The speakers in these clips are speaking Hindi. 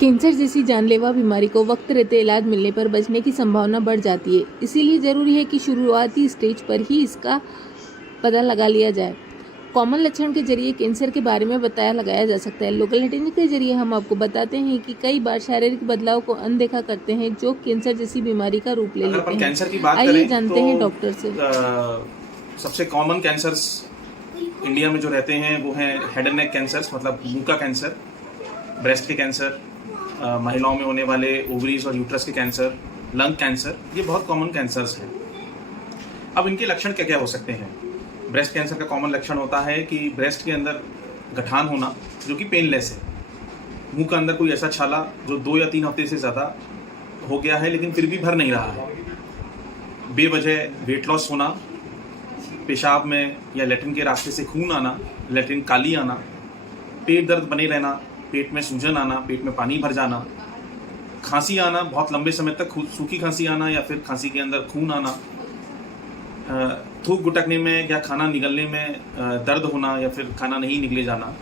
कैंसर जैसी जानलेवा बीमारी को वक्त रहते इलाज मिलने पर बचने की संभावना बढ़ जाती है। इसीलिए ज़रूरी है कि शुरुआती स्टेज पर ही इसका पता लगा लिया जाए। कॉमन लक्षण के जरिए कैंसर के बारे में लगाया जा सकता है। लोकल हेटिंग के जरिए हम आपको बताते हैं कि कई बार शारीरिक बदलाव को अनदेखा करते हैं जो कैंसर जैसी बीमारी का रूप ले लेते हैं। कैंसर की बात आइए जानते हैं डॉक्टर से। सबसे कॉमन कैंसर्स इंडिया में जो रहते हैं वो हैं हेड एंड नेक कैंसर्स, मतलब मुंह का कैंसर, ब्रेस्ट के कैंसर, महिलाओं में होने वाले ओवरीज और यूट्रस के कैंसर, लंग कैंसर, ये बहुत कॉमन कैंसर्स हैं। अब इनके लक्षण क्या क्या हो सकते हैं? ब्रेस्ट कैंसर का कॉमन लक्षण होता है कि ब्रेस्ट के अंदर गठान होना जो कि पेनलेस है। मुंह का अंदर कोई ऐसा छाला जो 2 या 3 हफ्ते से ज़्यादा हो गया है लेकिन फिर भी भर नहीं रहा है। बेवजह वेट लॉस होना, पेशाब में या लैट्रिन के रास्ते से खून आना, लैट्रिन काली आना, पेट दर्द बने रहना, पेट में सूजन आना, पेट में पानी भर जाना, खांसी आना, बहुत लंबे समय तक सूखी खांसी आना या फिर खांसी के अंदर खून आना, थूक गुटकने में या खाना निगलने में दर्द होना या फिर खाना नहीं निगले जाना,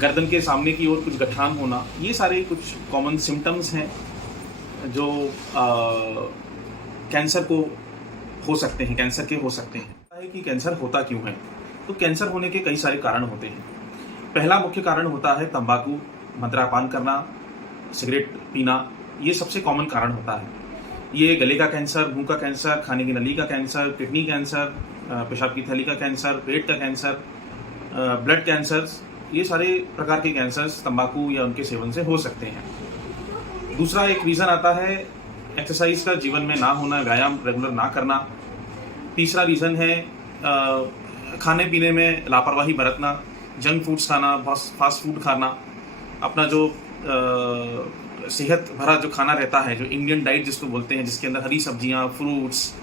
गर्दन के सामने की ओर कुछ गठान होना, ये सारे कुछ कॉमन सिम्टम्स हैं जो कैंसर को हो सकते हैं, कैंसर के हो सकते हैं। कि कैंसर होता क्यों है? तो कैंसर होने के कई सारे कारण होते हैं। पहला मुख्य कारण होता है तंबाकू, मदिरापान करना, सिगरेट पीना, ये सबसे कॉमन कारण होता है। ये गले का कैंसर, मुंह का कैंसर, खाने की नली का कैंसर, किडनी कैंसर, पेशाब की थैली का कैंसर, पेट का कैंसर, ब्लड कैंसर्स, ये सारे प्रकार के कैंसर्स तंबाकू या उनके सेवन से हो सकते हैं। दूसरा एक रीज़न आता है एक्सरसाइज का जीवन में ना होना, व्यायाम रेगुलर ना करना। तीसरा रीज़न है खाने पीने में लापरवाही बरतना, जंक फूड्स खाना, फास्ट फूड खाना, अपना जो सेहत भरा जो खाना रहता है, जो इंडियन डाइट जिसको बोलते हैं, जिसके अंदर हरी सब्जियां, फ्रूट्स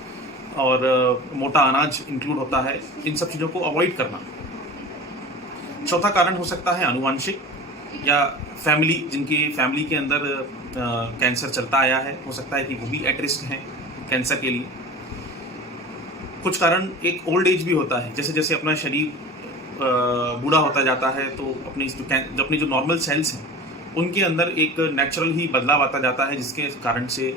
और मोटा अनाज इंक्लूड होता है, इन सब चीज़ों को अवॉइड करना। चौथा कारण हो सकता है आनुवंशिक या फैमिली, जिनकी फैमिली के अंदर कैंसर चलता आया है, हो सकता है कि वो भी एट रिस्क हैं कैंसर के लिए। कुछ कारण एक ओल्ड एज भी होता है, जैसे जैसे अपना शरीर बूढ़ा होता जाता है तो अपनी जो नॉर्मल सेल्स हैं उनके अंदर एक नेचुरल ही बदलाव आता जाता है, जिसके कारण से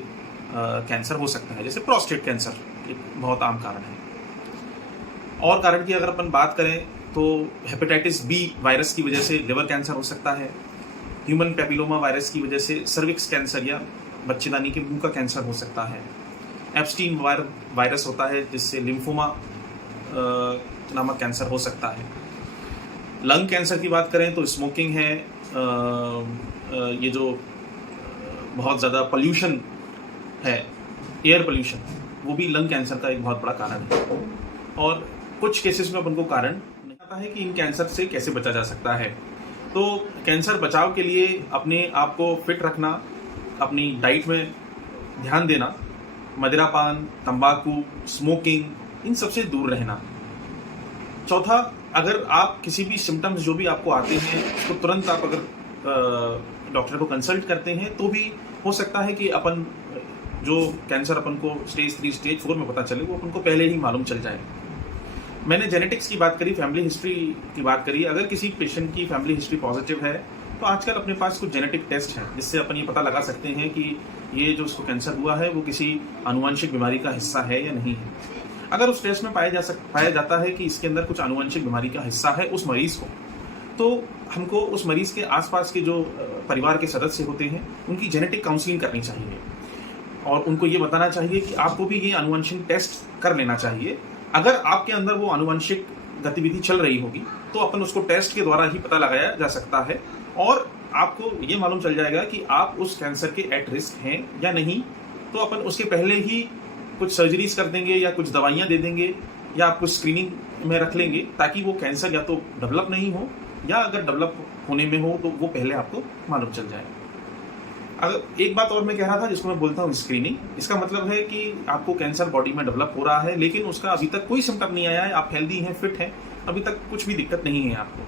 कैंसर हो सकता है। जैसे प्रोस्टेट कैंसर एक बहुत आम कारण है। और कारण की अगर अपन बात करें तो हेपेटाइटिस बी वायरस की वजह से लिवर कैंसर हो सकता है। ह्यूमन पेपिलोमा वायरस की वजह से सर्विक्स कैंसर या बच्चेदानी के मुंह का कैंसर हो सकता है। एप्स्टीन वायरस होता है जिससे लिम्फोमा नामक कैंसर हो सकता है। लंग कैंसर की बात करें तो स्मोकिंग है, ये जो बहुत ज़्यादा पोल्यूशन है, एयर पोल्यूशन, वो भी लंग कैंसर का एक बहुत बड़ा कारण है। और कुछ केसेस में अपन को कारण नहीं आता है कि इन कैंसर से कैसे बचा जा सकता है। तो कैंसर बचाव के लिए अपने आप को फिट रखना, अपनी डाइट में ध्यान देना, मदिरापान, तंबाकू, स्मोकिंग, इन सबसे दूर रहना। चौथा, अगर आप किसी भी सिम्टम्स जो भी आपको आते हैं उसको तुरंत आप अगर डॉक्टर को कंसल्ट करते हैं तो भी हो सकता है कि अपन जो कैंसर अपन को स्टेज 3, स्टेज 4 में पता चले वो अपन को पहले ही मालूम चल जाए। मैंने जेनेटिक्स की बात करी, फैमिली हिस्ट्री की बात करी। अगर किसी पेशेंट की फैमिली हिस्ट्री पॉजिटिव है तो आजकल अपने पास कुछ जेनेटिक टेस्ट हैं जिससे अपन ये पता लगा सकते हैं कि ये जो उसको कैंसर हुआ है वो किसी आनुवंशिक बीमारी का हिस्सा है या नहीं है। अगर उस टेस्ट में पाया जाता है कि इसके अंदर कुछ आनुवंशिक बीमारी का हिस्सा है उस मरीज को, तो हमको उस मरीज के आसपास के जो परिवार के सदस्य होते हैं उनकी जेनेटिक काउंसलिंग करनी चाहिए और उनको ये बताना चाहिए कि आपको भी ये आनुवंशिक टेस्ट कर लेना चाहिए। अगर आपके अंदर वो आनुवंशिक गतिविधि चल रही होगी तो अपन उसको टेस्ट के द्वारा ही पता लगाया जा सकता है और आपको ये मालूम चल जाएगा कि आप उस कैंसर के एट रिस्क हैं या नहीं। तो अपन उसके पहले ही कुछ सर्जरीज कर देंगे या कुछ दवाइयाँ दे देंगे या आप कुछ स्क्रीनिंग में रख लेंगे ताकि वो कैंसर या तो डेवलप नहीं हो या अगर डेवलप होने में हो तो वो पहले आपको मालूम चल जाए। अगर एक बात और मैं कह रहा था जिसको मैं बोलता हूँ स्क्रीनिंग, इसका मतलब है कि आपको कैंसर बॉडी में डेवलप हो रहा है लेकिन उसका अभी तक कोई सिम्टम नहीं आया है, आप हेल्दी हैं, फिट हैं, अभी तक कुछ भी दिक्कत नहीं है आपको।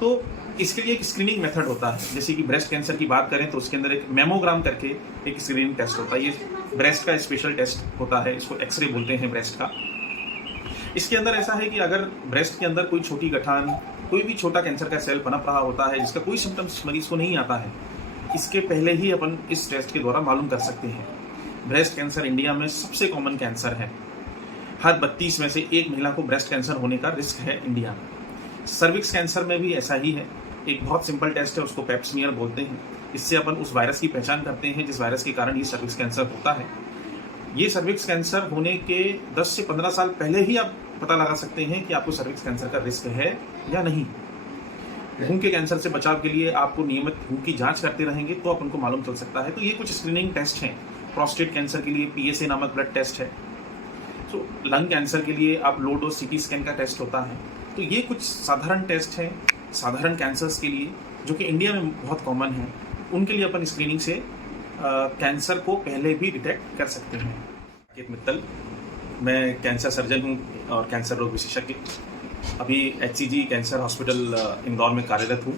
तो इसके लिए एक स्क्रीनिंग मेथड होता है। जैसे कि ब्रेस्ट कैंसर की बात करें तो उसके अंदर एक मेमोग्राम करके एक स्क्रीनिंग टेस्ट होता है। ये ब्रेस्ट का स्पेशल टेस्ट होता है, इसको एक्सरे बोलते हैं ब्रेस्ट का। इसके अंदर ऐसा है कि अगर ब्रेस्ट के अंदर कोई छोटी गठान, कोई भी छोटा कैंसर का सेल पनप रहा होता है जिसका कोई सिम्टम्स मरीज को नहीं आता है, इसके पहले ही अपन इस टेस्ट के द्वारा मालूम कर सकते हैं। ब्रेस्ट कैंसर इंडिया में सबसे कॉमन कैंसर है। हर 32 में से एक महिला को ब्रेस्ट कैंसर होने का रिस्क है इंडिया में। सर्विक्स कैंसर में भी ऐसा ही है। एक बहुत सिंपल टेस्ट है, उसको पेप स्मीयर बोलते हैं। इससे अपन उस वायरस की पहचान करते हैं जिस वायरस के कारण ये सर्विक्स कैंसर होता है। ये सर्विक्स कैंसर होने के 10 से 15 साल पहले ही आप पता लगा सकते हैं कि आपको सर्विक्स कैंसर का रिस्क है या नहीं। खून के कैंसर से बचाव के लिए आपको नियमित खून की जांच करते रहेंगे तो अपन को मालूम चल सकता है। तो ये कुछ स्क्रीनिंग टेस्ट हैं। प्रोस्टेट कैंसर के लिए PSA नामक ब्लड टेस्ट है। तो लंग कैंसर के लिए आप लो डोज CT स्कैन का टेस्ट होता है। तो ये कुछ साधारण टेस्ट हैं साधारण कैंसर्स के लिए जो कि इंडिया में बहुत कॉमन है। उनके लिए अपन स्क्रीनिंग से कैंसर को पहले भी डिटेक्ट कर सकते हैं। साकेत मित्तल, मैं कैंसर सर्जन हूँ और कैंसर रोग विशेषज्ञ। अभी HCG कैंसर हॉस्पिटल इंदौर में कार्यरत हूँ।